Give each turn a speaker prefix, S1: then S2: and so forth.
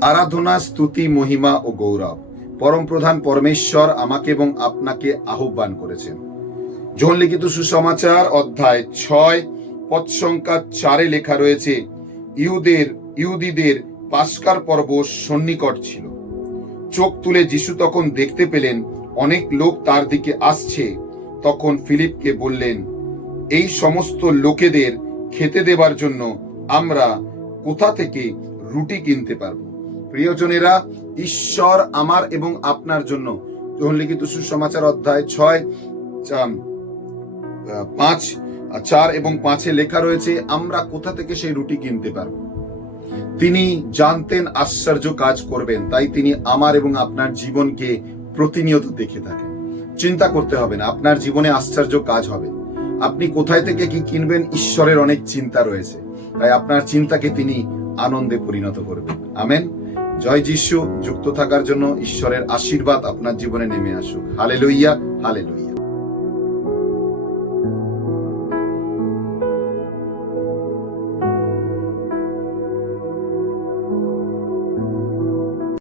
S1: আরাধনা, স্তুতি, মহিমা ও গৌরব। পরম প্রধান পরমেশ্বর আমাকে এবং আপনাকে আহ্বান করেছেন। যোহন লিখিত সুসমাচার অধ্যায় ছয় পদ সংখ্যা চারে লেখা রয়েছে, ইহুদের, ইহুদিদের পাস্কার পর্ব সন্নিকট ছিল। চোখ তুলে যিশু তখন দেখতে পেলেন, অনেক লোক তার দিকে আসছে। তখন ফিলিপকে বললেন, এই সমস্ত লোকেদের খেতে দেবার জন্য আমরা কোথা থেকে রুটি কিনতে পারব? প্রিয়জনেরা, ঈশ্বর আমার এবং আপনার জন্য। যখন লিখিত সুসমাচার অধ্যায় ছয় পাঁচ চার এবং পাঁচে লেখা রয়েছে, আমরা কোথা থেকে সেই রুটি কিনতে পারব? তিনি জানতেন আশ্চর্য কাজ করবেন, তাই তিনি আমার এবং আপনার জীবনকে প্রতিনিয়ত দেখে থাকেন। চিন্তা করতে হবে না, আপনার জীবনে আশ্চর্য কাজ হবে। আপনি কোথায় থেকে কি কিনবেন, ঈশ্বরের অনেক চিন্তা রয়েছে। তাই আপনার চিন্তাকে তিনি আনন্দে পরিণত করবেন। আমেন। জয় যিশু, যুক্ত থাকার জন্য ঈশ্বরের আশীর্বাদ আপনার জীবনে নেমে আসুক। হালে লইয়া হালে লইয়া